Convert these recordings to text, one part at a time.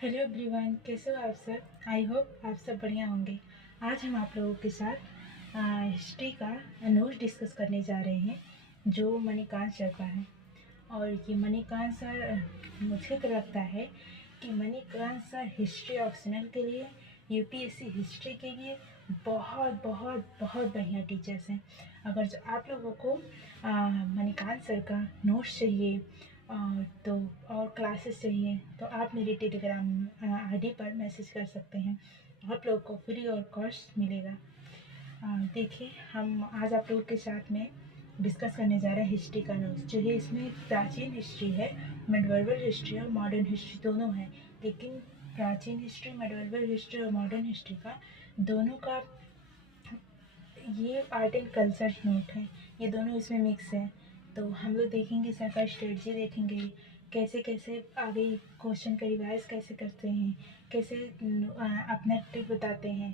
Hello everyone, कैसे हो आप सब। आई होप आप सब बढ़िया होंगे। आज हम आप लोगों के साथ हिस्ट्री का नोट्स डिस्कस करने जा रहे हैं जो मणिकांत सर का है। और ये मणिकांत सर, मुझे तो लगता है कि मणिकांत सर हिस्ट्री ऑप्शनल के लिए, यूपीएससी हिस्ट्री के लिए बहुत बहुत बहुत बढ़िया टीचर्स हैं। अगर जो आप लोगों को मणिकांत सर का नोट्स चाहिए तो और क्लासेस चाहिए तो आप मेरे टेलीग्राम आईडी पर मैसेज कर सकते हैं। आप लोगों को फ्री और कॉस्ट मिलेगा। देखिए, हम आज आप लोगों के साथ में डिस्कस करने जा रहे हैं हिस्ट्री का नोट्स जो है। इसमें प्राचीन हिस्ट्री है, मिडवर्बल हिस्ट्री और मॉडर्न हिस्ट्री दोनों है। लेकिन प्राचीन हिस्ट्री, मिडवर्बल हिस्ट्री और मॉडर्न हिस्ट्री का दोनों का ये आर्ट एंड कल्चर नोट है, ये दोनों इसमें मिक्स है। तो हम लोग देखेंगे सर का स्ट्रेटजी, देखेंगे कैसे कैसे आगे क्वेश्चन का रिवाइज कैसे करते हैं, कैसे अपना ट्रिक बताते हैं।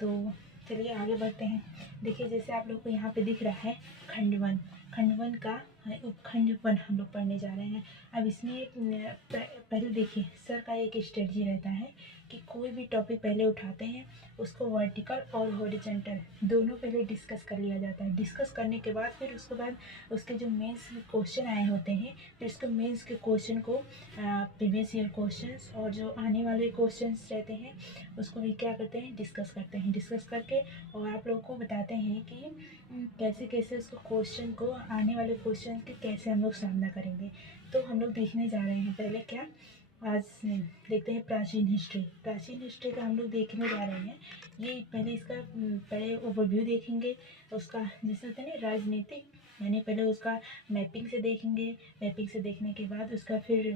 तो चलिए आगे बढ़ते हैं। देखिए, जैसे आप लोग को यहाँ पे दिख रहा है खंड 1, खंड 1 का उपखंड 1 हम लोग पढ़ने जा रहे हैं। अब इसमें पहले देखिए, सर का एक स्ट्रेटजी रहता है कि कोई भी टॉपिक पहले उठाते हैं उसको वर्टिकल और हॉरिजॉन्टल दोनों पहले डिस्कस कर लिया जाता है। डिस्कस करने के बाद फिर उसके बाद उसके जो मेंस क्वेश्चन आए होते हैं, फिर उसके मेंस के क्वेश्चन को प्रीवियस ईयर क्वेश्चंस और जो आने वाले क्वेश्चंस रहते हैं उसको भी क्या करते हैं, डिस्कस करते हैं। डिस्कस करके और आप लोगों को बताते हैं कि कैसे कैसे उसको क्वेश्चन को, आने वाले क्वेश्चन के कैसे हम लोग सामना करेंगे। तो हम लोग देखने जा रहे हैं पहले क्या, आज देखते हैं प्राचीन हिस्ट्री। प्राचीन हिस्ट्री का हम लोग देखने जा रहे हैं। ये पहले इसका पहले ओवरव्यू देखेंगे उसका, जैसे होता है ना राजनीतिक, यानी पहले उसका मैपिंग से देखेंगे। मैपिंग से देखने के बाद उसका फिर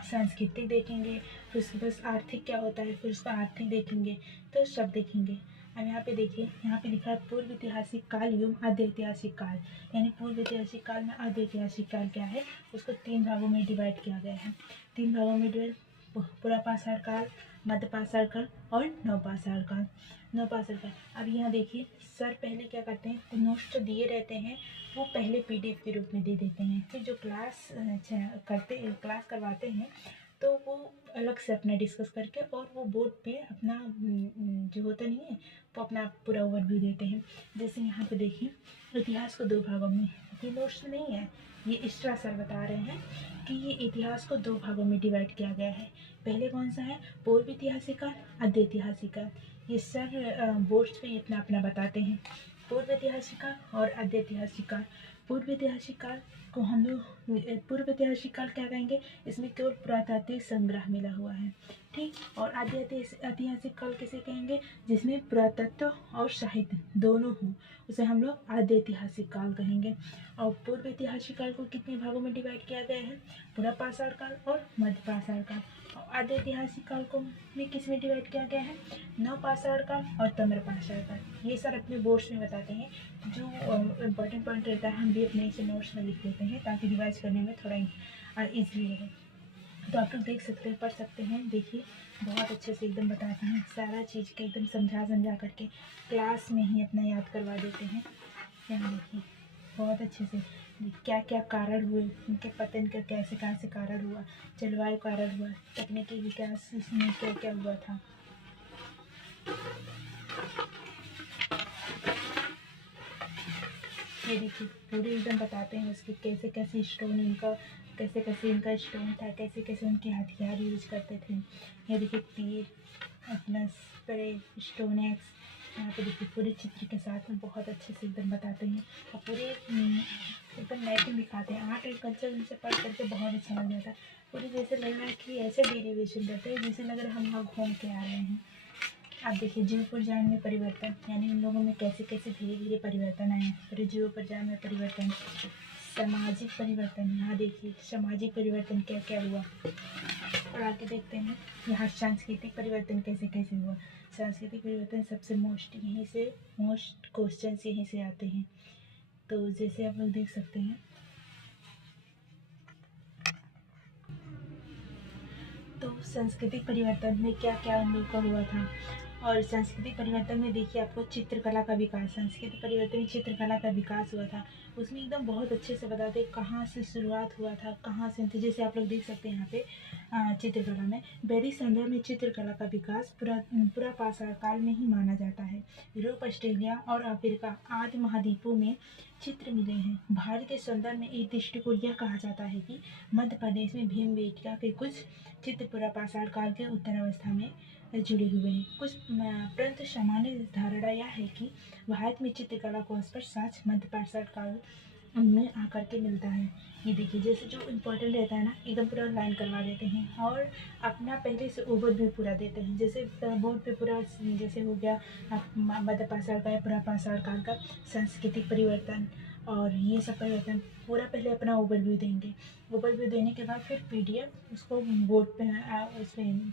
सांस्कृतिक देखेंगे, फिर उसके पास आर्थिक क्या होता है, फिर उसका आर्थिक देखेंगे। तो सब देखेंगे। अब यहाँ पे देखिए, यहाँ पे लिखा है पूर्व ऐतिहासिक काल एवं आद्य ऐतिहासिक काल। यानी पूर्व ऐतिहासिक काल में आद्य ऐतिहासिक काल क्या है, उसको 3 भागों में डिवाइड किया गया है। 3 भागों में डिवाइड, पुरापाषाण काल, मध्यपाषाण काल और नवपाषाण काल। नवपाषाण काल। अब यहाँ देखिए, सर पहले क्या करते हैं, तो नोट्स जो दिए रहते हैं वो पहले पीडीएफ के रूप में दे देते हैं। फिर जो क्लास करवाते हैं तो वो अलग से अपना डिस्कस करके और वो बोर्ड पे अपना जो होता नहीं है वो अपना पूरा ओवरव्यू देते हैं। जैसे यहाँ पे देखिए, इतिहास को 2 भागों में, ये नोट्स नहीं है, ये एक्स्ट्रा सर बता रहे हैं कि ये इतिहास को 2 भागों में डिवाइड किया गया है। पहले कौन सा है, पूर्व ऐतिहासिक काल, आद्य ऐतिहासिक काल। ये सर बोर्ड्स पे अपना अपना बताते हैं, पूर्व ऐतिहासिक काल और आद्य ऐतिहासिक काल। पूर्व ऐतिहासिक काल को हम लोग, पूर्व ऐतिहासिक काल क्या कहेंगे, इसमें केवल पुरातात्विक संग्रह मिला हुआ है, ठीक। और आद्य ऐतिहासिक काल किसे कहेंगे, जिसमें पुरातत्व और साहित्य दोनों हों, उसे हम लोग आद्य ऐतिहासिक काल कहेंगे। और पूर्व ऐतिहासिक काल को कितने भागों में डिवाइड किया गया है, पुरापाषाण काल और मध्यपाषाण काल। और आद्य ऐतिहासिक काल को भी किस में डिवाइड किया गया है, नवपाषाण काल और ताम्रपाषाण काल। ये सर अपने बोर्ड्स में बताते हैं। जो इम्पोर्टेंट पॉइंट रहता है हम भी अपने से नोट्स में लिख लेते हैं ताकि रिवाइज करने में थोड़ा ईजी रहे। तो आप लोग देख सकते हैं, पढ़ सकते हैं। देखिए, बहुत अच्छे से एकदम बताते हैं, सारा चीज़ के एकदम समझा करके क्लास में ही अपना याद करवा देते हैं। यहाँ देखिए, बहुत अच्छे से क्या क्या कारण हुए, उनके पतन का कैसे कैसे कारण हुआ, जलवायु कारण हुआ, तकनीकी विकास इसमें क्या क्या हुआ था। ये देखिए, पूरे एकदम बताते हैं उसके कैसे कैसे स्टोन, इनका कैसे कैसे इनका स्टोन था, कैसे कैसे उनके हथियार यूज करते थे। ये देखिए, तीर प्लस बड़े स्टोन एक्स, यहाँ पे देखिए पूरे चित्र के साथ में बहुत अच्छे से एकदम बताते हैं और पूरे एकदम मैपिंग दिखाते हैं। आर्ट एंड कल्चर उनसे पढ़ करके बहुत अच्छा लग जाता है। पूरे जैसे लग रहा है कि ऐसे डेरिवेशन करते हैं जैसे लग रहा है हम वहाँ घूम के आ रहे हैं। अब देखिए, जीव प्रजायन में परिवर्तन, यानी उन लोगों में कैसे कैसे धीरे धीरे परिवर्तन आए। फिर जीव प्रजायन में परिवर्तन, सामाजिक परिवर्तन, यहाँ देखिए सामाजिक परिवर्तन क्या क्या हुआ। और आगे देखते हैं यहाँ सांस्कृतिक परिवर्तन कैसे कैसे हुआ। सांस्कृतिक परिवर्तन सबसे मोस्ट क्वेश्चन यहीं से आते हैं। तो जैसे आप लोग देख सकते हैं, तो सांस्कृतिक परिवर्तन में क्या क्या उन लोग का हुआ था। और सांस्कृतिक परिवर्तन में देखिए आपको चित्रकला का विकास, सांस्कृतिक परिवर्तन में चित्रकला का विकास हुआ था। उसमें एकदम बहुत अच्छे से बताते हैं कहाँ से शुरुआत हुआ था, कहाँ से थे। जैसे आप लोग देख सकते हैं यहाँ पे चित्रकला में वैदिक संदर्भ में चित्रकला का विकास पूरा पाषाण काल में ही माना जाता है। यूरोप, ऑस्ट्रेलिया और अफ्रीका आदि महाद्वीपों में चित्र मिले हैं। भारत के संदर्भ में एक दृष्टिकोण यह कहा जाता है कि मध्य प्रदेश में भीमबेटका के कुछ चित्र पूरा पाषाण काल के उत्तरावस्था में जुड़े हुए हैं। कुछ परंतु सामान्य धारणा यह है कि भारत में चित्रकला को स्पर्श साक्ष्य मध्य पाषाण काल में आकर के मिलता है। ये देखिए, जैसे जो इम्पोर्टेंट रहता है ना एकदम पूरा लाइन करवा देते हैं और अपना पहले से ओवरव्यू पूरा देते हैं। जैसे बोर्ड पे पूरा जैसे हो गया मध्य पाषाण का या पूरा पाषाण काल का सांस्कृतिक परिवर्तन और ये सब परिवर्तन पूरा पहले अपना ओवरव्यू देंगे। ओवरव्यू देने के बाद फिर PDF उसको बोर्ड पे उस पर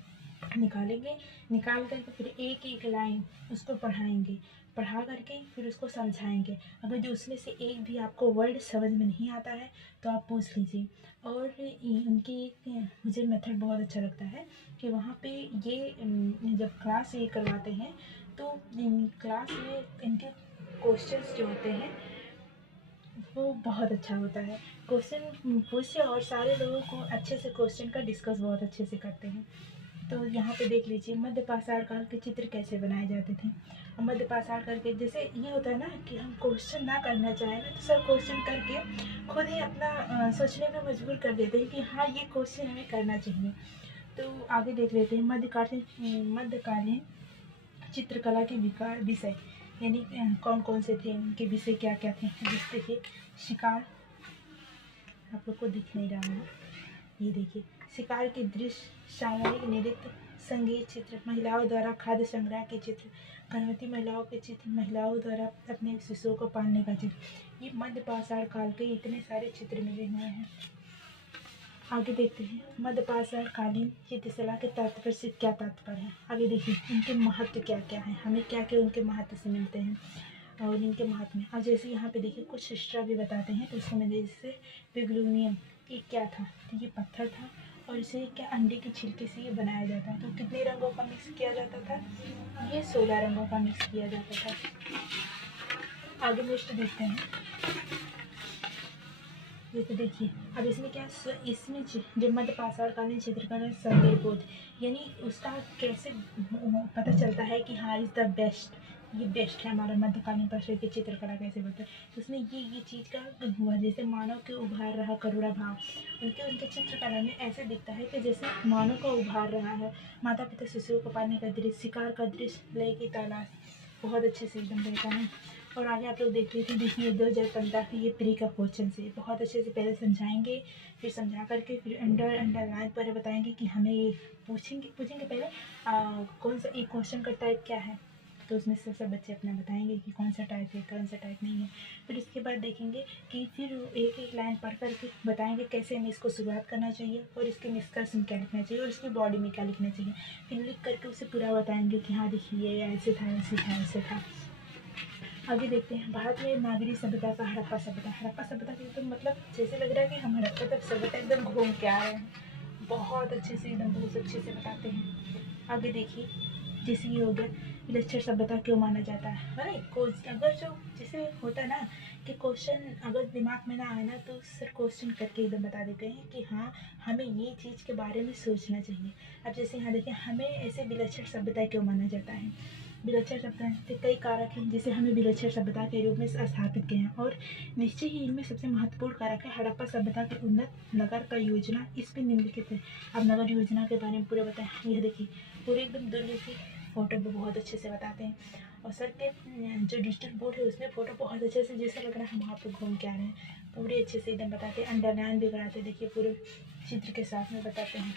निकालेंगे, निकाल करके फिर एक एक लाइन उसको पढ़ाएंगे, पढ़ा करके फिर उसको समझाएंगे। अगर जो उसमें से एक भी आपको वर्ड समझ में नहीं आता है तो आप पूछ लीजिए। और उनकी एक मुझे मेथड बहुत अच्छा लगता है कि वहाँ पे ये जब क्लास ये करवाते हैं तो क्लास में इनके क्वेश्चंस जो होते हैं वो बहुत अच्छा होता है। क्वेश्चन पूछे और सारे लोगों को अच्छे से क्वेश्चन का डिस्कस बहुत अच्छे से करते हैं। तो यहाँ पे देख लीजिए मध्य पाषाण काल के चित्र कैसे बनाए जाते थे। और मध्य पाषाण काल के जैसे ये होता है ना कि हम क्वेश्चन ना करना चाहें ना तो सर क्वेश्चन करके खुद ही अपना सोचने में मजबूर कर देते हैं कि हाँ ये क्वेश्चन हमें करना चाहिए। तो आगे देख लेते हैं मध्यकालीन चित्रकला के विषय यानी कौन कौन से थे, उनके विषय क्या क्या थे। जैसे देखिए शिकार, आप लोग को दिख नहीं रहा होगा, ये देखिए शिकार के दृश्य, सामूहिक नृत्य, संगीत चित्र, महिलाओं द्वारा खाद्य संग्रह के चित्र, गर्भवती महिलाओं के चित्र, महिलाओं द्वारा अपने शिशुओं को पालने का चित्र। ये मध्य पाषाण काल के इतने सारे चित्र मिले हुए हैं। आगे देखते हैं मध्य पाषाण कालीन चित्रकला के तात्पर्य से क्या तात्पर्य है। आगे देखिए इनके महत्व क्या क्या है, हमें क्या क्या उनके महत्व से मिलते हैं और इनके महत्व में। अब जैसे यहाँ पे देखिए कुछ हिस्ट्री भी बताते हैं तो उसको मैं जैसे पिग्लूनियम ये क्या था, तो ये पत्थर था और इसे क्या अंडे के छिलके से ये बनाया जाता है। तो कितने रंगों का मिक्स किया जाता था, ये 16 रंगों का मिक्स किया जाता था। आगे नेक्स्ट देखते हैं, जैसे देखिए अब इसमें क्या इसमें जो मध्य पाषाण कालीन चित्रकला संदेह बोध यानी उसका कैसे पता चलता है कि हाँ इज द बेस्ट, ये बेस्ट है हमारा मध्यकालीन पाषाण की चित्रकला कैसे बनता है। तो उसमें ये चीज़ का हुआ जैसे मानव के उभार रहा करुणा भाव, उनके चित्रकला में ऐसे दिखता है कि जैसे मानव का उभार रहा है, माता पिता शिशुओं को पालने का दृश्य, शिकार का दृश्य, लय की तलाश, बहुत अच्छे से एकदम रहता है। और आगे आप लोग देख रहे थे, देखिए 2015 के ये प्री का क्वेश्चन से बहुत अच्छे से पहले समझाएंगे, फिर समझा करके फिर अंडरलाइन पर बताएंगे कि हमें ये पूछेंगे पहले कौन सा एक क्वेश्चन का टाइप क्या है। तो उसमें से सब बच्चे अपना बताएंगे कि कौन सा टाइप है कौन सा टाइप नहीं है। फिर उसके बाद देखेंगे कि फिर एक एक लाइन पढ़ करके बताएंगे कैसे हमें इसको शुरुआत करना चाहिए और इसके निष्कर्ष में क्या लिखना चाहिए और इसकी बॉडी में क्या लिखना चाहिए। फिर लिख करके उसे पूरा बताएंगे कि हाँ देखिए ये ऐसे था ऐसे था ऐसे था। आगे देखते हैं भारत में नागरिक सभ्यता का हड़प्पा सभ्यता की तो मतलब जैसे लग रहा है कि हम हड़प्पा तक सभ्यता एकदम घूम के आ रहे हैं। बहुत अच्छे से एकदम बहुत अच्छे से बताते हैं। आगे देखिए जैसे ये हो गया विलक्षण सभ्यता क्यों माना जाता है। अरे अगर जो जैसे होता है ना कि क्वेश्चन अगर दिमाग में ना आए ना तो सर क्वेश्चन करके एकदम बता देते हैं कि हाँ हमें ये चीज़ के बारे में सोचना चाहिए। अब जैसे यहाँ देखिए हमें ऐसे विलक्षण सभ्यता क्यों माना जाता है। विलक्षण सभ्यता के कई कारक हैं जिसे हमें विलक्षण सभ्यता के रूप में स्थापित किए हैं और निश्चय ही इनमें सबसे महत्वपूर्ण कारक है हड़प्पा सभ्यता के उन्नत नगर का योजना। इस पर निम्नलिखित है। अब नगर योजना के बारे में पूरा बताएं। यह देखिए पूरे एकदम दिल्ली की फ़ोटो पे बहुत अच्छे से बताते हैं और सर के जो डिजिटल बोर्ड है उसमें फ़ोटो बहुत अच्छे से जैसा लग रहा है हम वहाँ पे घूम के आ रहे हैं, पूरे अच्छे से एकदम बताते हैं। अंडरलाइन भी कराते हैं, देखिए पूरे चित्र के साथ में बताते हैं।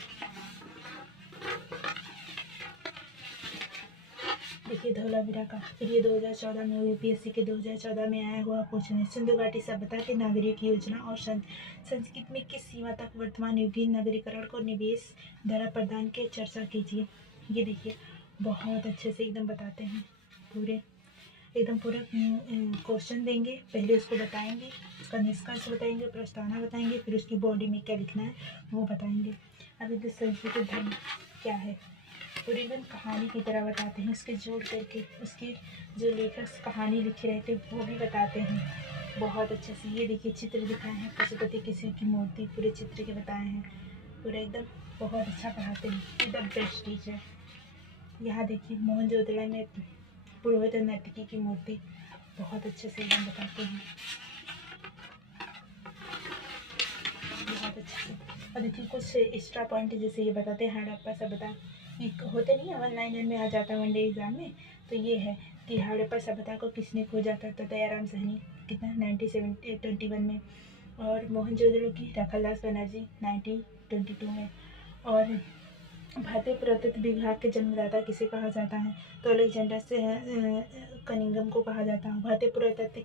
देखिए धौलावीरा का फिर ये 2014 में UPSC के 2014 में आया हुआ क्वेश्चन है। सिंधु घाटी सभ्यता के नागरिक योजना और संस्कृत में किस सीमा तक वर्तमान युगीन नगरीकरण को निवेश द्वारा प्रदान के चर्चा कीजिए। ये देखिए बहुत अच्छे से एकदम बताते हैं, पूरे एकदम पूरा क्वेश्चन देंगे, पहले उसको बताएंगे, उसका निष्कर्ष बताएंगे, प्रस्तावना बताएंगे, फिर उसकी बॉडी में क्या लिखना है वो बताएंगे। अब इधर संस्कृत धर्म क्या है पूरी एकदम कहानी की तरह बताते हैं, उसके जोड़ करके उसके जो लेखक कहानी लिखे रहते हैं वो भी बताते हैं। बहुत अच्छे से ये देखिए चित्र दिखाए हैं, पशुपति किसी की मूर्ति पूरे चित्र के बताए हैं, पूरे एकदम बहुत अच्छा पढ़ाते हैं, एकदम बेस्ट टीचर। यहाँ देखिए मोहनजोदड़ो में पुरोहित नर्तकी की मूर्ति बहुत अच्छे से एकदम बताते हैं, बहुत अच्छे से। और देखिए कुछ एक्स्ट्रा पॉइंट जैसे ये बताते हैं हड़प्पा सभ्यता एक होते नहीं है, 1 लाइनर में आ जाता है 1 डे एग्जाम में, तो ये है कि हड़प्पा सभ्यता को किसने खोजा था, तो दयाराम साहनी कितना 1921 में, और मोहनजोदड़ो की राखालदास बनर्जी 1922 में। और भारतीय पुरातत्व विभाग के जन्मदाता किसे कहा जाता है, तो अलेक्जेंडर से कनिंघम को कहा जाता है। भारतीय पुरातत्व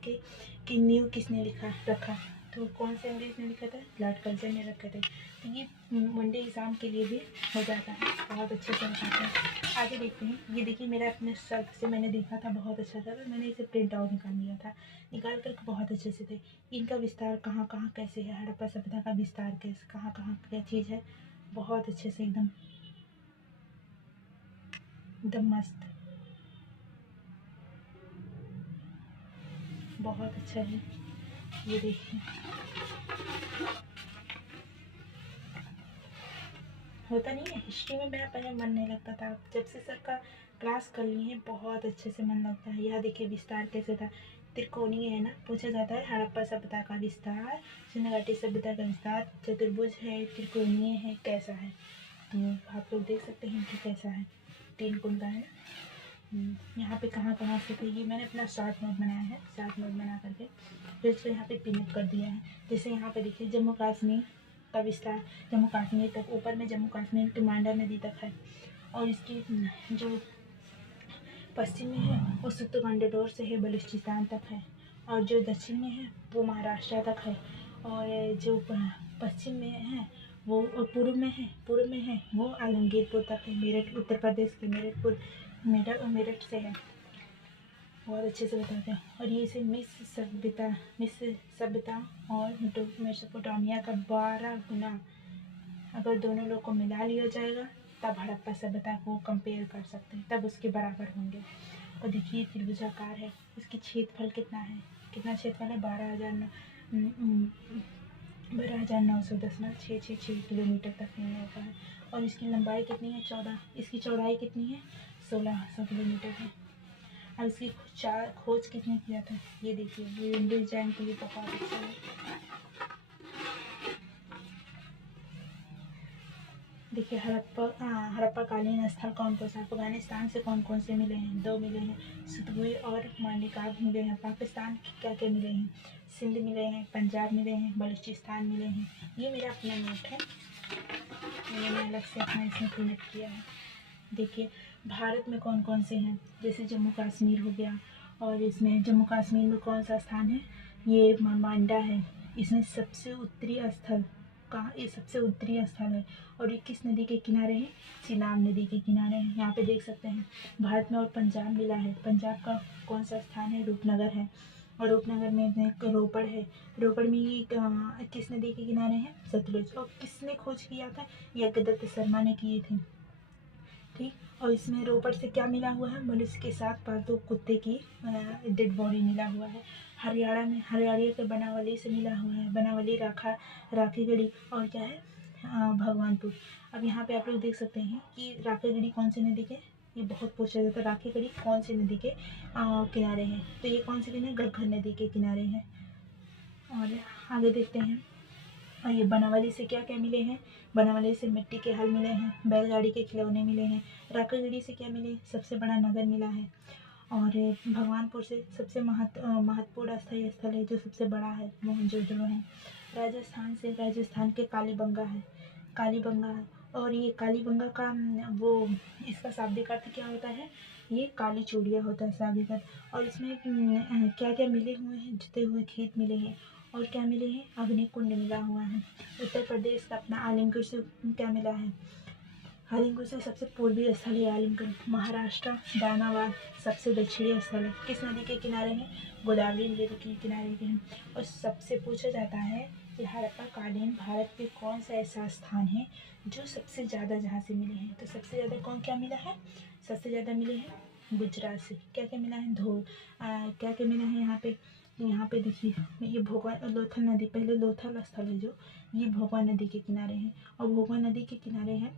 की नींव किसने रखा, तो कौन से अंग्रेज ने लिखा था, लॉर्ड कर्जन ने रखे थे। तो ये वनडे एग्जाम के लिए भी हो जाता है, बहुत अच्छे से बताते हैं। आगे देखते हैं, ये देखिए मेरा अपने शौक से मैंने देखा था, बहुत अच्छा था, तो मैंने इसे प्रिंट आउट निकाल लिया था, निकाल कर बहुत अच्छे से थे। इनका विस्तार कहाँ कहाँ कैसे है, हड़प्पा सभ्यता का विस्तार कैसे कहाँ कहाँ क्या चीज़ है, बहुत अच्छे से एकदम मस्त, बहुत अच्छा है। ये देखिए होता नहीं है, हिस्ट्री में मेरा पहले मन नहीं लगता था, जब से सर का क्लास कर लिए हैं बहुत अच्छे से मन लगता है। यह देखिए विस्तार कैसे था, त्रिकोणीय है ना, पूछा जाता है हड़प्पा सभ्यता का विस्तार, सिंधु घाटी सभ्यता का विस्तार चतुर्भुज है, त्रिकोणीय है, कैसा है, तो आप लोग देख सकते हैं कि कैसा है, 3 कोण का है ना। यहाँ पे कहाँ कहाँ से थे, ये मैंने अपना शॉर्ट नोट बनाया है, शॉर्ट नोट बना करके फिर इसको यहाँ पे पिन कर दिया है। जैसे यहाँ पे देखिए जम्मू कश्मीर का विस्तार, जम्मू कश्मीर तक, ऊपर में जम्मू कश्मीर की मांडा नदी तक है, और इसकी जो पश्चिम में है वो सूत्रगंडोर से है बलूचिस्तान तक है, और जो दक्षिण में है वो महाराष्ट्र तक है, और जो पश्चिम में है वो पूर्व में है वो आलमगीरपुर तक है, मेरठ उत्तर प्रदेश के मेरठ से है, बहुत अच्छे से बताते हैं। और ये इसे मिस्र सभ्यता और मेसोपोटामिया का 12 गुना, अगर दोनों लोग को मिला लिया जाएगा तब हड़प्पा सभ्यता को कंपेयर कर सकते हैं, तब उसके बराबर होंगे। और देखिए त्रिभुजाकार है, इसकी क्षेत्रफल कितना है, कितना क्षेत्रफल है, 12,910.666 किलोमीटर तक नहीं होता है। और इसकी लंबाई कितनी है, 14, इसकी चौड़ाई कितनी है, 1600 किलोमीटर है। और इसकी खोज किसने किया था, ये देखिए ये विंडो डिजाइन के लिए बहुत अच्छा है। देखिए हड़प्पा कालीन स्थल कौन कौन सा, अफगानिस्तान से कौन कौन से मिले हैं, 2 मिले हैं, सुतबुई और मांडलिकाब मिले हैं। पाकिस्तान क्या क्या मिले हैं, सिंध मिले हैं, पंजाब मिले हैं, बलूचिस्तान मिले हैं। ये मेरा अपना नोट है, मैंने अलग से अपना इसमें प्रिंट किया है। देखिए भारत में कौन कौन से हैं, जैसे जम्मू कश्मीर हो गया, और इसमें जम्मू कश्मीर में कौन सा स्थान है, ये मांडा है, इसमें सबसे उत्तरी स्थल कहाँ, ये सबसे उत्तरी स्थल है, और ये किस नदी के किनारे है, चिनाब नदी के किनारे है। यहाँ पे देख सकते हैं भारत में और पंजाब मिला है, पंजाब का कौन सा स्थान है, रूपनगर है, और रूपनगर में एक रोपड़ है, रोपड़ में ये किस नदी के किनारे है, सतलुज। और किसने खोज किया था, यज्ञदत्त शर्मा ने किए थे, ठीक। और इसमें रोपड़ से क्या मिला हुआ है, मनुष्य के साथ पालतू कुत्ते की डेड बॉडी मिला हुआ है। हरियाणा के बनावली से मिला हुआ है, बनावली राखीगढ़ी, और क्या है भगवानपुर। अब यहाँ पे आप लोग देख सकते हैं कि राखीगढ़ी कौन सी नदी के, ये बहुत पूछा जाता है, राखीगढ़ी कौन सी नदी के किनारे हैं, तो ये कौन सी किनारे, घग्गर नदी के किनारे हैं। और आगे देखते हैं, और ये बनावली से क्या क्या मिले हैं, बनावली से मिट्टी के हल मिले हैं, बैलगाड़ी के खिलौने मिले हैं। राखीगढ़ी से क्या मिले, सबसे बड़ा नगर मिला है। और भगवानपुर से सबसे महत्वपूर्ण स्थायी स्थल है जो सबसे बड़ा है, मोहनजोदड़ो है। राजस्थान के कालीबंगा है, और ये कालीबंगा का वो इसका शाब्दिक अर्थ क्या होता है, ये काली चूड़िया होता है शाब्दिक अर्थ। और इसमें क्या क्या मिले हुए हैं, जुते हुए खेत मिले हैं, और क्या मिले हैं, अग्निकुंड मिला हुआ है। उत्तर प्रदेश का अपना आलिमगढ़ से क्या मिला है, आलिमगढ़ से सबसे पूर्वी स्थल है आलिमगढ़। महाराष्ट्र दानाबाद सबसे दक्षिणी स्थल है, किस नदी के किनारे है, गोदावरी नदी के किनारे के हैं। और सबसे पूछा जाता है कि हड़प्पा कालीन भारत के कौन सा ऐसा स्थान है जो सबसे ज़्यादा जहाँ से मिले हैं, तो सबसे ज़्यादा कौन क्या मिला है, सबसे ज़्यादा मिले हैं गुजरात से। क्या क्या मिला है, क्या क्या मिला है यहाँ पे, यहाँ पे देखिए ये भोगवा लोथल नदी, पहले लोथल स्थल है जो ये भोगवा नदी के किनारे है, और भोगवा नदी के किनारे है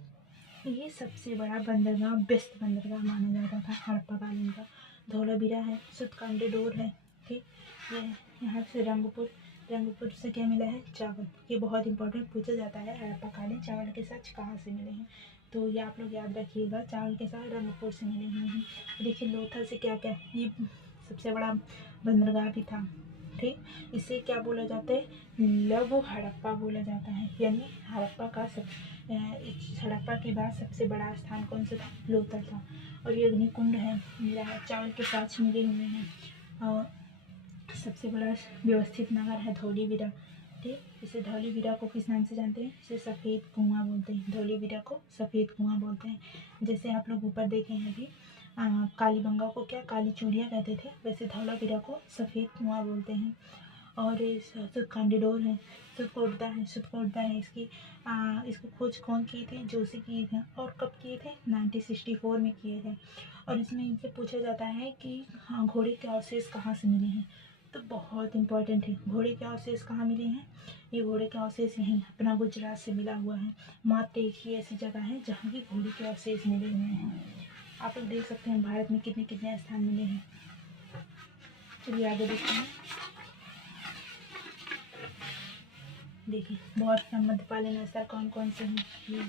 ये सबसे बड़ा बंदरगाह, बेस्ट बंदरगाह माना जाता था हड़प्पा कालीन का। धौलावीरा है, सुतकांडीडोर है, ठीक। ये यहाँ से रंगपुर से क्या मिला है, चावल। ये बहुत इंपॉर्टेंट पूछा जाता है, हड़प्पा कालीन चावल के साथ कहाँ से मिले हैं, तो ये आप लोग याद रखिएगा, चावल के साथ रंगपुर से मिले हुए हैं। देखिए लोथल से क्या क्या, ये सबसे बड़ा बंदरगाह भी था, ठीक। इसे क्या बोला जाता है, लघु हड़प्पा बोला जाता है, यानी हड़प्पा का हड़प्पा के बाद सबसे बड़ा स्थान कौन सा था, लोथल था। और ये अग्निकुंड है, मिला है, चावल के साथ मिले हुए हैं। और सबसे बड़ा व्यवस्थित नगर है धौलीवीरा, ठीक। इसे धौलीवीरा को किस नाम से जानते हैं, इसे सफ़ेद कुआं बोलते हैं, धौलीवीरा को सफ़ेद कुआं बोलते हैं। जैसे आप लोग ऊपर देखे हैं अभी कालीबंगा को क्या काली चूड़ियाँ कहते थे, वैसे धौलावीरा को सफ़ेद कुआं बोलते हैं। और सुतकांडीडोर है, सुतकोटदा है इसको खोज कौन किए थे, जोशी किए थे, और कब किए थे, 1964 में किए थे। और इसमें इनसे पूछा जाता है कि हाँ घोड़े के अवशेष कहाँ से मिले हैं, तो बहुत इंपॉर्टेंट है, घोड़े के अवशेष कहाँ मिले हैं, ये घोड़े के अवशेष यहीं अपना गुजरात से मिला हुआ है। मात्र एक ही ऐसी जगह है जहाँ की घोड़े के अवशेष मिले हुए हैं। आप लोग देख सकते हैं भारत में कितने कितने स्थान मिले हैं। चलिए आगे देखते हैं। देखिए बहुत सा मध्यकालीन स्थल कौन कौन से हैं, ये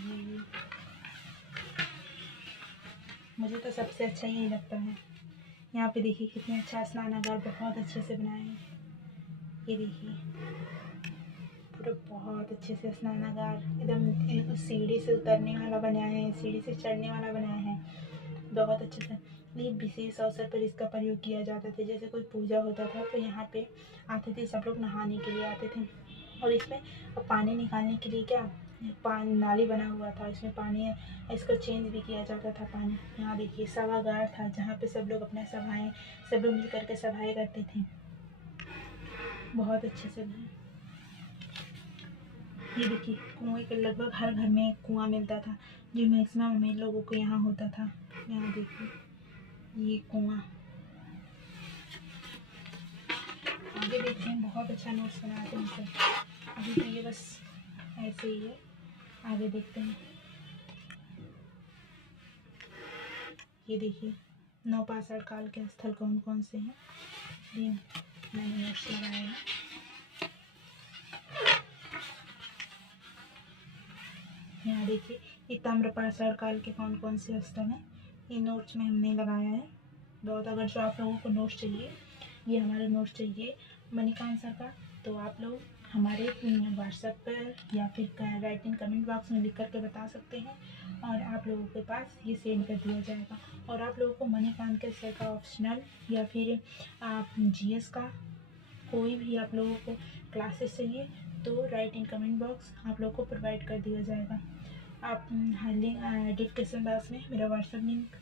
मुझे तो सबसे अच्छा यही लगता है। यहाँ पे देखिए कितने अच्छा स्नानागार बहुत अच्छे से बनाए हैं, ये देखिए पूरा बहुत अच्छे से स्नानागार, एकदम सीढ़ी से उतरने वाला बनाया है, सीढ़ी से चढ़ने वाला बनाया है, बहुत अच्छे से। ये विशेष अवसर पर इसका प्रयोग किया जाता था, जैसे कोई पूजा होता था तो यहाँ पे आते थे सब लोग, नहाने के लिए आते थे। और इसमें पानी निकालने के लिए क्या पानी नाली बना हुआ था, इसमें पानी इसको चेंज भी किया जाता था पानी। यहाँ देखिए सभागार था जहाँ पे सब लोग अपना सब लोग मिल करके सभाएं करते थे, बहुत अच्छे से। ये देखिए कुएं के लगभग हर घर में कुआं मिलता था, जो मैक्सिमम अमीर लोगों को यहाँ होता था। यहाँ देखिए ये कुआं। आगे देखते हैं, बहुत अच्छा नोट्स बनाते हैं सर। अभी तो ये बस ऐसे ही है, आगे देखते हैं। ये देखिए नवपाषाण काल के स्थल कौन कौन से हैं, ये मैंने नोट्स लगाए हैं। यहाँ देखिए ये ताम्रपाषाण काल के कौन कौन से स्थल हैं, ये नोट्स में हमने लगाया है बहुत। अगर जो आप लोगों को नोट्स चाहिए, ये हमारे नोट्स चाहिए मणिकांत सर का, तो आप लोग हमारे व्हाट्सएप पर या फिर राइटिंग कमेंट बॉक्स में लिख करके बता सकते हैं, और आप लोगों के पास ये सेंड कर दिया जाएगा। और आप लोगों को मणिकांत के सर का ऑप्शनल या फिर आप जीएस का कोई भी आप लोगों को क्लासेस चाहिए तो राइटिंग कमेंट बॉक्स आप लोग को प्रोवाइड कर दिया जाएगा। आप डिस्क्रिप्शन बॉक्स में मेरा व्हाट्सएप लिंक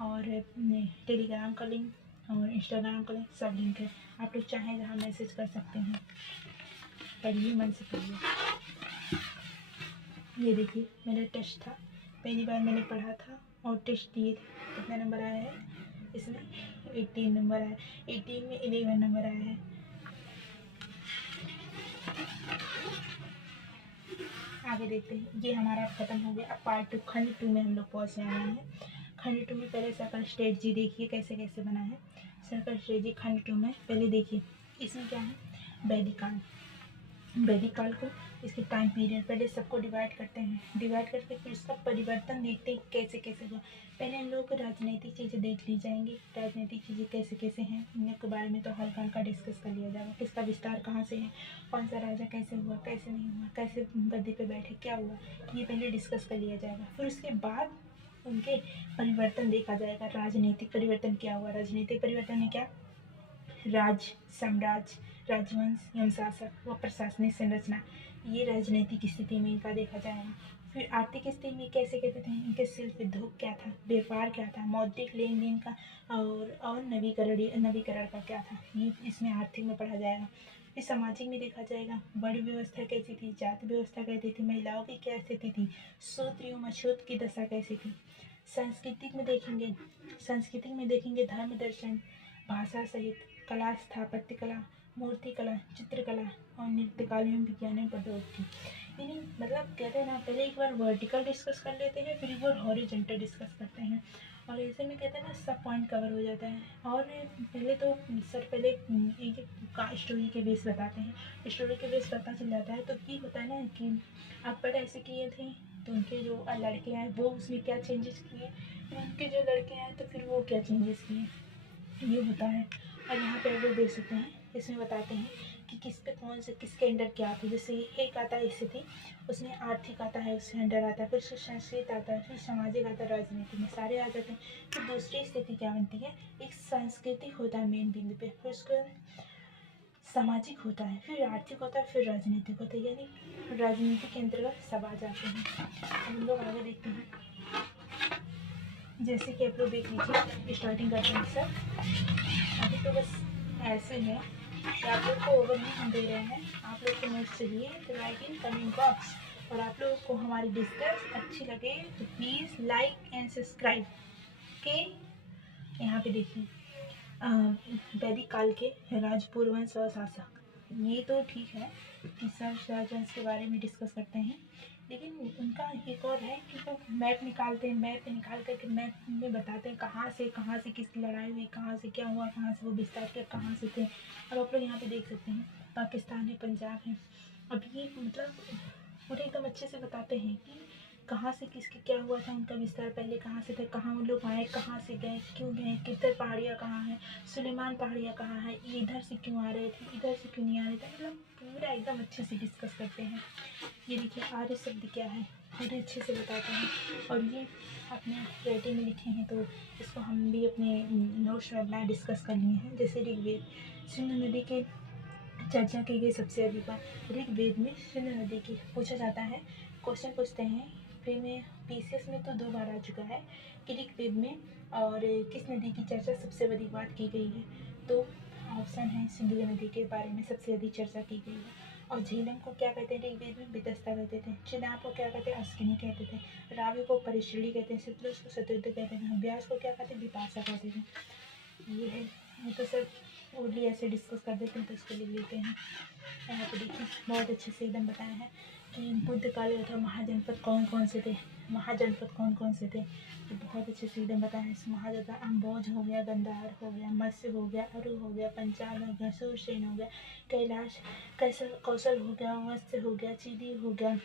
और टेलीग्राम का लिंक और इंस्टाग्राम का लिंक सब लिंक है, आप लोग चाहें जहाँ मैसेज कर सकते हैं, पढ़िए मन से पढ़िए। ये देखिए मेरा टेस्ट था, पहली बार मैंने पढ़ा था और टेस्ट दिए थे। कितना नंबर आया है इसमें, 18 नंबर आया, 18 में 11 नंबर आया है। आगे देखते हैं, ये हमारा खत्म हो गया। अब पार्ट 2 खंड 2 में हम लोग पहुँचने वाले हैं। खंड 2 में पहले सर्कल स्ट्रेटजी देखिए कैसे कैसे बना है। सर्कल स्ट्रेटजी खंड 2 में पहले देखिए, इसमें क्या है, वैदिक काल। वैदिक काल को इसके टाइम पीरियड पहले सबको डिवाइड करते हैं, डिवाइड करके फिर इसका परिवर्तन देखते हैं कैसे कैसे हुआ। पहले हम लोग राजनीतिक चीज़ें देख ली जाएंगी, राजनीतिक चीज़ें कैसे कैसे हैं इनके बारे में तो हल्का हल्का डिस्कस कर लिया जाएगा। किसका विस्तार कहाँ से है, कौन सा राजा कैसे हुआ, कैसे नहीं हुआ, कैसे गद्दी पे बैठे, क्या हुआ, ये पहले डिस्कस कर लिया जाएगा। फिर उसके बाद उनके परिवर्तन देखा जाएगा, राजनीतिक परिवर्तन क्या हुआ। राजनीतिक परिवर्तन में क्या, राज, साम्राज्य, राजवंश एवं शासक व प्रशासनिक संरचना, ये राजनीतिक स्थिति में इनका देखा जाएगा। फिर आर्थिक स्थिति में कैसे कहते थे, इनके शिल्प उद्योग क्या था, व्यापार क्या था, मौद्रिक लेन देन का और नवीकरण का क्या था, ये इसमें आर्थिक में पढ़ा जाएगा। फिर सामाजिक में देखा जाएगा, वर्ण व्यवस्था कैसी थी, जाति व्यवस्था कैसी थी, महिलाओं की क्या स्थिति थी, शूद्र एवं अछूत की दशा कैसी थी। सांस्कृतिक में देखेंगे धर्म दर्शन भाषा सहित कला, स्थापत्य कला, मूर्ति कला, चित्रकला और नृत्यकला एवं विज्ञान एवं प्रौद्योगिकी। यानी मतलब कहते हैं ना, पहले एक बार वर्टिकल डिस्कस कर लेते हैं, फिर एक बार हॉरिजॉन्टल डिस्कस करते हैं, और ऐसे में कहते हैं ना सब पॉइंट कवर हो जाता है। और पहले तो सर पहले एक का स्टोरी के बेस बताते हैं, स्टोरी के बेस पता चल जाता है तो ये होता है ना कि आप पहले ऐसे किए थे तो उनके जो लड़के आए वो उसमें क्या चेंजेस किए, उनके जो लड़के आए तो फिर वो क्या चेंजेस किए, ये होता है। और यहाँ पे आप लोग देख सकते हैं, इसमें बताते हैं कि किस पे कौन से किसके अंडर क्या आता है। जैसे एक आता है स्थिति, उसमें आर्थिक आता है, उसके अंडर आता है, फिर उसका संस्कृत आता है, फिर सामाजिक आता है, राजनीति में सारे आ जाते हैं। फिर दूसरी स्थिति क्या बनती है, एक सांस्कृतिक होता है मेन बिंदु पे, फिर उसका सामाजिक होता है, फिर आर्थिक होता है, फिर राजनीतिक होता है, यानी राजनीति के अंतर्गत सब आ जाते हैं। अब हम लोग आगे देखते हैं, जैसे कि आप लोग देख लीजिए, स्टार्टिंग करते हैं सर। अभी तो बस ऐसे है कि आप लोग को ओवरव्यू हम दे रहे हैं, आप लोग को नोट्स चाहिए तो राइट इन कमेंट बॉक्स, और आप लोगों को हमारी डिस्कस अच्छी लगे तो प्लीज़ लाइक एंड सब्सक्राइब के। यहाँ पे देखिए, वैदिक काल के राजपूत वंश और शासक, ये तो ठीक है कि सर राजवंश के बारे में डिस्कस करते हैं, लेकिन उनका एक और है कि वो मैप निकालते हैं, मैप निकाल करके मैप में बताते हैं कहाँ से किसकी लड़ाई हुई, कहाँ से क्या हुआ, कहाँ से वो विस्तार किया, कहाँ से थे। अब आप लोग यहाँ पे देख सकते हैं, पाकिस्तान है, पंजाब है। अब ये मतलब पूरे एकदम अच्छे से बताते हैं कि कहाँ से किसके क्या हुआ था, उनका विस्तार पहले कहाँ से थे, कहाँ वो लोग आए, कहाँ से गए, क्यों गए, किधर पहाड़ियाँ कहाँ हैं, सुलेमान पहाड़ियाँ कहाँ हैं, ये इधर से क्यों आ रहे थे, इधर से क्यों नहीं आ रहे थे, मतलब पूरा एकदम अच्छे से डिस्कस करते हैं। ये देखिए आर्य शब्द क्या है, पूरे अच्छे से बताते हैं, और ये अपने राइटिंग में लिखे हैं तो इसको हम भी अपने नोट्स में अपना डिस्कस कर लिए हैं। जैसे ऋग्वेद, सिंधु नदी के चर्चा की गई सबसे अधिक बार, ऋग्वेद में सिंधु नदी की पूछा जाता है, क्वेश्चन पूछते हैं फिर में पीसीएस में तो 2 बार आ चुका है कि ऋग्वेद में और किस नदी की चर्चा सबसे अधिक बार की गई है, तो ऑप्शन है सिंधु नदी के बारे में सबसे अधिक चर्चा की गई है। और झेलम को क्या कहते हैं, ऋग्वेद में वितस्ता कहते थे, चिनाब को क्या कहते हैं, अस्किनी कहते थे, रावि को परिश्रणी कहते हैं, शतरुष को शत्रुद्ध कहते हैं, व्यास को क्या कहते हैं, विपाशा कहते थे। ये है, ये तो सर ओनली ऐसे डिस्कस कर देते हैं तो इसको लिख लेते हैं। यहाँ पे देखिए बहुत अच्छे से एकदम बताया है कि बुद्ध काल तथा महाजनपद कौन कौन से थे, महाजनपद कौन कौन से थे, तो बहुत अच्छे से एकदम बताया है। महाजनपद अम्बोज हो गया, गंधार हो गया, मत्स्य हो गया, अरु हो गया, पंचाल हो गया, सूरसेन हो गया, कैलाश कौशल हो गया, मत्स्य हो गया, चिदी हो गया,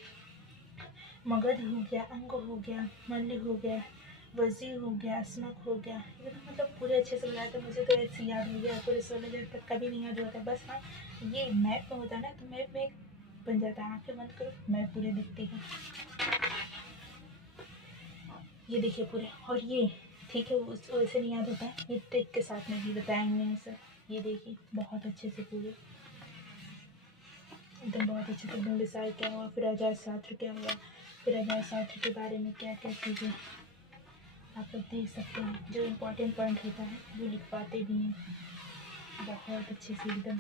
मगध हो गया, अंग हो गया, मल्ल हो गया, वजीर हो गया, अस्मक हो गया। ये तो मतलब पूरे अच्छे से बताया, तो मुझे तो ऐसे याद हो गया, पूरे 16 जनपद कभी नहीं याद होता है। बस हाँ, ये मैप में होता है ना तो मैप में बन जाता है, आंखें बंद करो मैप पूरे दिखते हैं। ये देखिए पूरे, और ये ठीक है उस वैसे नहीं याद होता है, ये ट्रिक के साथ में भी बताए हुए हैं सर। ये देखिए बहुत अच्छे से पूरे एकदम बहुत अच्छे से बिंबिसार क्या हुआ, फिर अजातशत्रु क्या हुआ, फिर अजातशत्रु के बारे में क्या क्या चीज़ें आप लोग देख सकते हैं। जो इम्पोर्टेंट पॉइंट होता है वो लिख पाते भी हैं बहुत अच्छे से एकदम।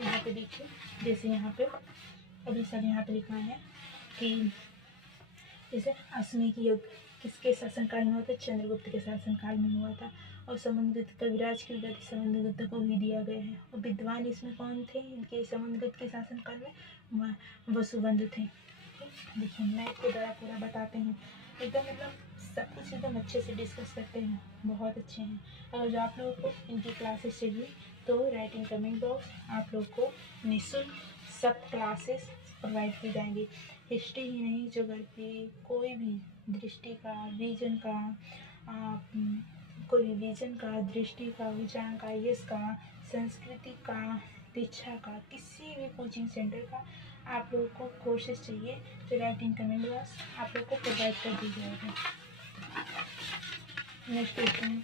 यहाँ पे देखिए, जैसे यहाँ पे अभी सब यहाँ पे लिखा है कि जैसे अश्वमेध युग किसके शासनकाल में हुआ था, चंद्रगुप्त के शासनकाल में हुआ था, और समुद्रगुप्त कविराज की उपाधि समुद्रगुप्त को ही दिया गया है। और विद्वान इसमें कौन थे, इनके समुद्रगुप्त के शासनकाल में वसुबंधु थे। देखिए मैथ को द्वारा पूरा बताते हैं एकदम, मतलब सब कुछ एकदम अच्छे से डिस्कस करते हैं, बहुत अच्छे हैं। अगर जो आप लोगों को इनकी क्लासेस चाहिए तो राइट इन कमेंट बॉक्स, आप लोग को निःशुल्क सब क्लासेस प्रोवाइड की जाएंगी। हिस्ट्री ही नहीं, ज्योग्राफी, कोई भी दृष्टि का, विजन का, कोई भी विजन का, दृष्टि का, विज्ञान का, यश का, संस्कृति का, दीक्षा का, किसी भी कोचिंग सेंटर का आप लोगों को कोर्सेज चाहिए तो राइट इन कमेंट बॉक्स आप लोग को प्रोवाइड कर दी जाएगी। नेक्स्ट क्वेश्चन,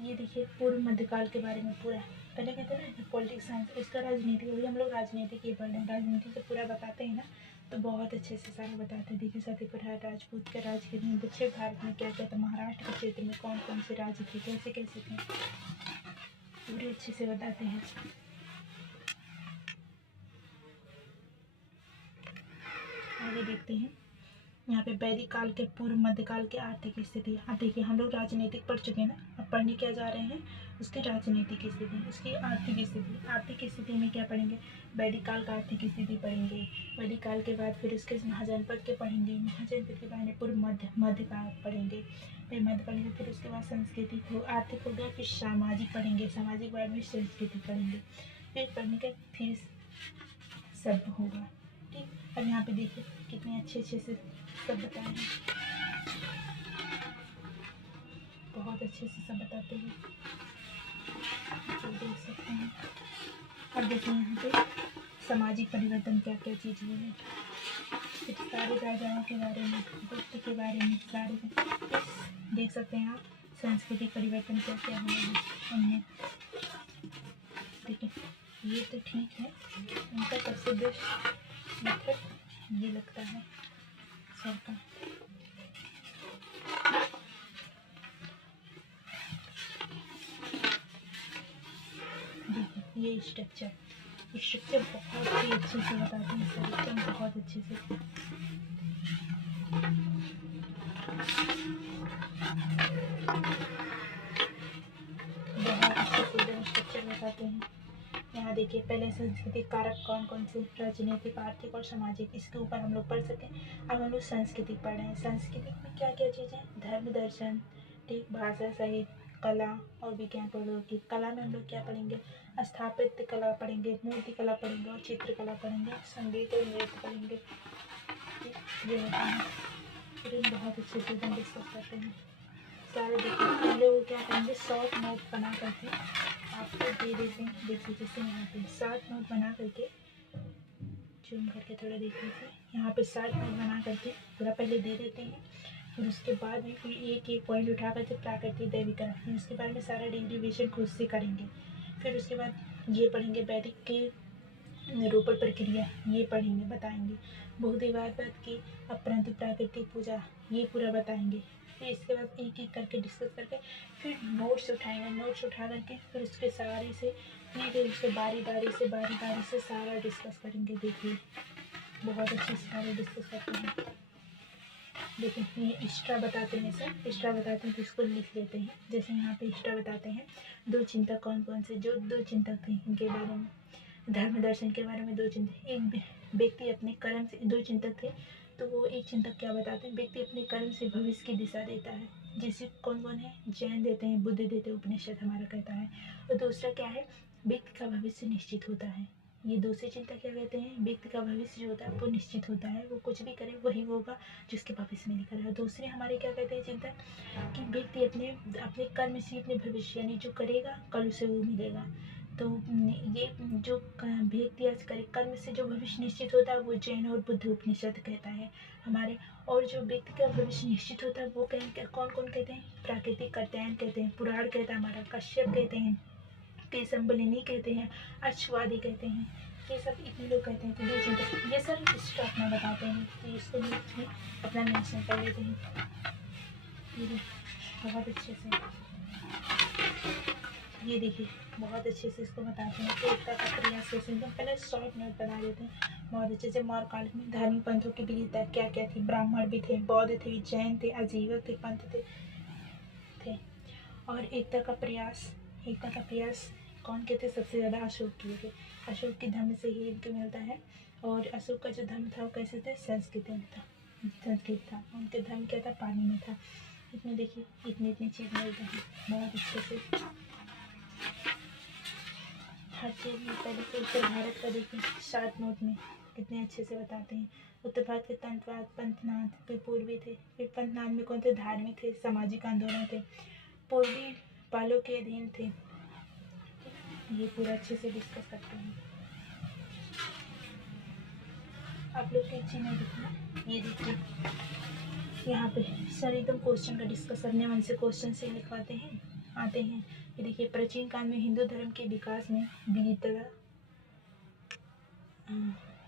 ये देखिए पूर्व मध्यकाल के बारे में पूरा, पहले कहते हैं ना पॉलिटिक्स साइंस, इसका राजनीति, अभी हम लोग राजनीति की पढ़ रहे हैं, राजनीति तो पूरा बताते हैं ना तो बहुत अच्छे से सारा बताते हैं। देखिए सत्यप्रधान राजपूत का राज के दक्षिण भारत में क्या क्या था, महाराष्ट्र के क्षेत्र में कौन कौन से राज्य थे, कैसे कैसे थे, पूरे अच्छे से बताते हैं। आगे देखते हैं, यहाँ पे वैदिक काल के पूर्व मध्यकाल के आर्थिक स्थिति। अब देखिए हम लोग राजनीतिक पढ़ चुके हैं ना, अब पढ़ने क्या जा रहे हैं, उसकी राजनीतिक स्थिति, उसकी आर्थिक स्थिति। आर्थिक स्थिति में क्या पढ़ेंगे, वैदिक काल का आर्थिक स्थिति पढ़ेंगे। वैदिक काल के बाद फिर उसके महाजनपद के पढ़ेंगे, महाजनपद के बाद पूर्व मध्यकाल पढ़ेंगे, फिर मध्यकाल में, फिर उसके बाद संस्कृति को, आर्थिक हो गया, फिर सामाजिक पढ़ेंगे, सामाजिक बाद में संस्कृति पढ़ेंगे, फिर पढ़ने के फिर शब्द होगा। ठीक, अब यहाँ पे देखिए कितने अच्छे से सब बताए हैं, बहुत अच्छे से सब बताते हैं, तो देख सकते हैं। अब देखिए यहाँ पे सामाजिक परिवर्तन क्या क्या चीज़ हुई है, फिर सारे राजाओं के बारे में, गुप्त के बारे में, सारे देख सकते हैं आप। सांस्कृतिक परिवर्तन क्या क्या हुआ है उनमें, देखिए ये तो ठीक है, उनका सबसे बेस्ट मेथड ये लगता है सर का। देखिए ये स्ट्रक्चर बहुत ही अच्छे से बताते हैं सर, एकदम बहुत अच्छे से। बहुत अच्छे से एकदम स्ट्रक्चर बताते हैं। यहाँ देखिए पहले सांस्कृतिक कारक कौन कौन से, राजनीतिक, आर्थिक और सामाजिक, इसके ऊपर हम लोग पढ़ सकें। अब हम लोग सांस्कृतिक पढ़ रहे हैं। सांस्कृतिक में क्या क्या चीज़ें, धर्म, दर्शन, ठीक, भाषा, साहित्य, कला और विज्ञान प्रौद्योगिकी। कला में हम लोग क्या पढ़ेंगे, स्थापत्य कला पढ़ेंगे, मूर्ति कला पढ़ेंगे और चित्रकला पढ़ेंगे, संगीत और नृत्य पढ़ेंगे। ठीक, ये होता है, फिर बहुत अच्छे से हम डिस्कस करते हैं सारे। देखिए पहले वो क्या करेंगे, शॉर्ट नोट बना करके आपको दे देते हैं। देखिए जैसे यहाँ पे 7 नोट बना करके, जूम करके थोड़ा देख लीजिए, यहाँ पे 7 नोट बना करके पूरा पहले दे देते हैं। फिर उसके बाद में फिर एक एक पॉइंट उठा करके प्राकृतिक दैविकरण, फिर उसके बारे में सारा डेरिवेशन खुद से करेंगे। फिर उसके बाद ये पढ़ेंगे वैदिक के निरूपण प्रक्रिया, ये पढ़ेंगे, बताएंगे। बहुदेववाद की अपरंतु प्राकृतिक पूजा, ये पूरा बताएंगे। फिर इसके बाद एक एक करके डिस्कस करके फिर नोट्स उठाएंगे, नोट्स उठा करके फिर उसके सारे से फिर उसके बारी बारी से सारा डिस्कस करेंगे। देखिए बहुत अच्छे से सारे डिस्कस करते हैं। देखिए ये एक्स्ट्रा बताते हैं सर, एक्स्ट्रा बताते हैं तो इसको लिख लेते हैं। जैसे यहाँ पे एक्स्ट्रा बताते हैं, 2 चिंतक कौन कौन से, जो 2 चिंतक थे इनके बारे में, धर्म दर्शन के बारे में 2 चिंतक, एक व्यक्ति अपने कर्म से, 2 चिंतक थे तो वो एक चिंतक क्या बताते हैं, व्यक्ति अपने कर्म से भविष्य की दिशा देता है। जैसे कौन कौन है, जैन देते हैं, बुद्ध देते हैं, उपनिषद हमारा कहता है। और दूसरा क्या है, व्यक्ति का भविष्य निश्चित होता है। ये दूसरे चिंतक क्या कहते हैं, व्यक्ति का भविष्य जो होता है वो निश्चित होता है, वो कुछ भी करे वही होगा जिसके भविष्य में लिखा रहा है। दूसरे हमारे क्या कहते हैं चिंतक, कि व्यक्ति अपने कर्म से अपने भविष्य, यानी जो करेगा कल उसे वो मिलेगा। तो ये जो व्यक्ति आज करे कर्म से जो भविष्य निश्चित होता है वो जैन और बुद्ध उपनिषद कहता है हमारे। और जो व्यक्ति का भविष्य निश्चित होता है वो कौन कौन कहते हैं, प्राकृतिक कात्यायन कहते हैं, पुराण कहता है हमारा, कश्यप कहते हैं, केशवलिनी कहते हैं, अश्वादी कहते हैं, ये सब इतने लोग कहते हैं। तो दो चिंतक ये सब इसको अपना बताते हैं, तो इसको भी अपना मेंशन कर लेते हैं। ये बहुत अच्छे से, ये देखिए बहुत अच्छे से इसको बताते हैं। एकता का प्रयास कैसे, एकदम पहले शॉर्ट नोट बना देते हैं बहुत अच्छे से। मौर्य काल में धार्मिक पंथों की विविधता क्या क्या थी, ब्राह्मण भी थे, बौद्ध थे, जैन थे, आजीवक थे, पंथ थे। और एकता का प्रयास कौन के थे, सबसे ज़्यादा अशोक के थे। अशोक के धर्म से ही इनको मिलता है। और अशोक का जो धर्म था वो कैसे था, संस्कृत था। उनके धर्म क्या था, पानी में था। इसमें देखिए इतनी चीज़ मिलते हैं बहुत अच्छे से, हर चीज़ में। पहले से उत्तर भारत का देखिए 7 नोट में कितने अच्छे से बताते हैं। उत्तर भारत के तंत्रवाद, पंथनाथ, फिर पूर्वी थे। फिर पंथनाथ में कौन थे, धार्मिक थे, सामाजिक आंदोलन थे, पूर्वी पालों के अधीन थे। ये पूरा अच्छे से डिस्कस करते हैं। आप लोग के में देखना, ये देखिए यहाँ पे सर एकदम क्वेश्चन का डिस्कस करने, मन से क्वेश्चन से लिखवाते हैं, आते हैं। ये देखिए प्राचीन काल में हिंदू धर्म के विकास में विविधता,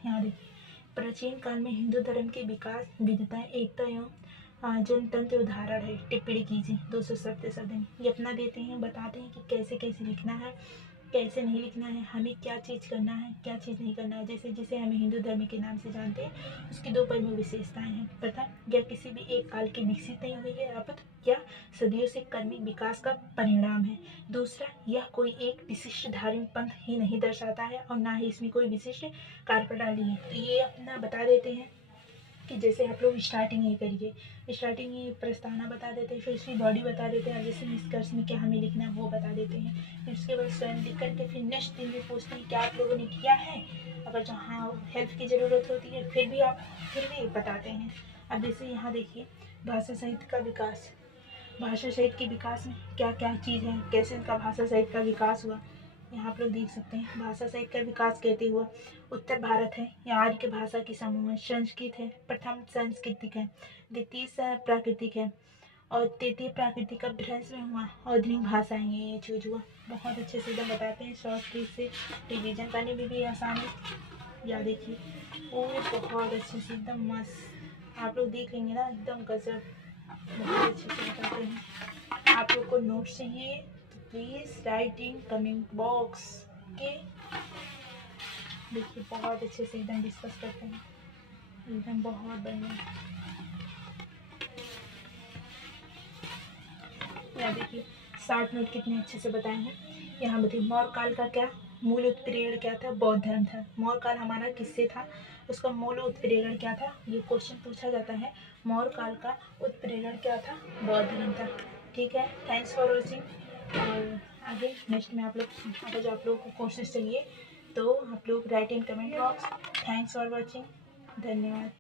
यहाँ देखिए प्राचीन काल में हिंदू धर्म के विकास, विविधता, एकता एवं जनतंत्र उदाहरण है। टिप्पणी कीजिए 270 शब्द में। ये अपना देते हैं, बताते हैं कि कैसे कैसे लिखना है, कैसे नहीं लिखना है, हमें क्या चीज़ करना है, क्या चीज़ नहीं करना है। जैसे जिसे हमें हिंदू धर्म के नाम से जानते हैं, उसकी दो प्रमुख विशेषताएं हैं। प्रथम, यह किसी भी एक काल की विकसित नहीं हुई है आपत, या सदियों से कर्मिक विकास का परिणाम है। दूसरा, यह कोई एक विशिष्ट धार्मिक पंथ ही नहीं दर्शाता है और ना ही इसमें कोई विशिष्ट कार्यप्रणाली है। तो ये अपना बता देते हैं कि जैसे आप लोग स्टार्टिंग ये करिए, स्टार्टिंग ये प्रस्तावना बता देते हैं, फिर उसकी बॉडी बता देते हैं, और जैसे निष्कर्ष में क्या हमें लिखना है वो बता देते हैं। फिर उसके बाद स्वयं लिख करके फिर नेक्स्ट दिन भी पूछते हैं क्या आप लोगों ने किया है। अगर जहाँ हेल्प की ज़रूरत होती है फिर भी बताते हैं। अब जैसे यहाँ देखिए, भाषा साहित्य का विकास। भाषा साहित्य के विकास में क्या क्या चीज़ है, कैसे इनका भाषा साहित्य का विकास हुआ, यहाँ आप लोग देख सकते हैं। भाषा साहित्य का विकास कहते हुए उत्तर भारत है, यहाँ आर्य भाषा के समूह है। संस्कृत है, प्रथम सांस्कृतिक है, द्वितीय प्राकृतिक है, और तृतीय प्राकृतिक का भ्रंश में हुआ। आधुनिक भाषाएं ये चूज हुआ। बहुत अच्छे से एकदम बताते हैं, शॉर्ट ट्रिक से रिविजन करने में भी आसान है। या देखिए, वो बहुत अच्छे से एकदम मस्त आप लोग देख लेंगे ना, एकदम गजब, बहुत अच्छे से बताते हैं। आप लोग को नोट्स चाहिए तो please write in comment box. Okay, देखिए बहुत अच्छे से एकदम डिस्कस करते हैं, एकदम बहुत बढ़िया। या देखिए, 60 नोट कितने अच्छे से बताए हैं। यहाँ बताइए, मौर्य काल का क्या मूल उत्प्रेरण क्या था, बौद्ध धर्म था। मौर्य काल हमारा किससे था, उसका मूल उत्प्रेरण क्या था, ये क्वेश्चन पूछा जाता है। मौर्य काल का उत्प्रेरण क्या था, बौद्ध धर्म था। ठीक है, थैंक्स फॉर वॉचिंग। और आगे नेक्स्ट में आप लोग, अगर आप लोग को कोर्सेज चाहिए तो आप लोग right in comment box. Thanks for watching, धन्यवाद।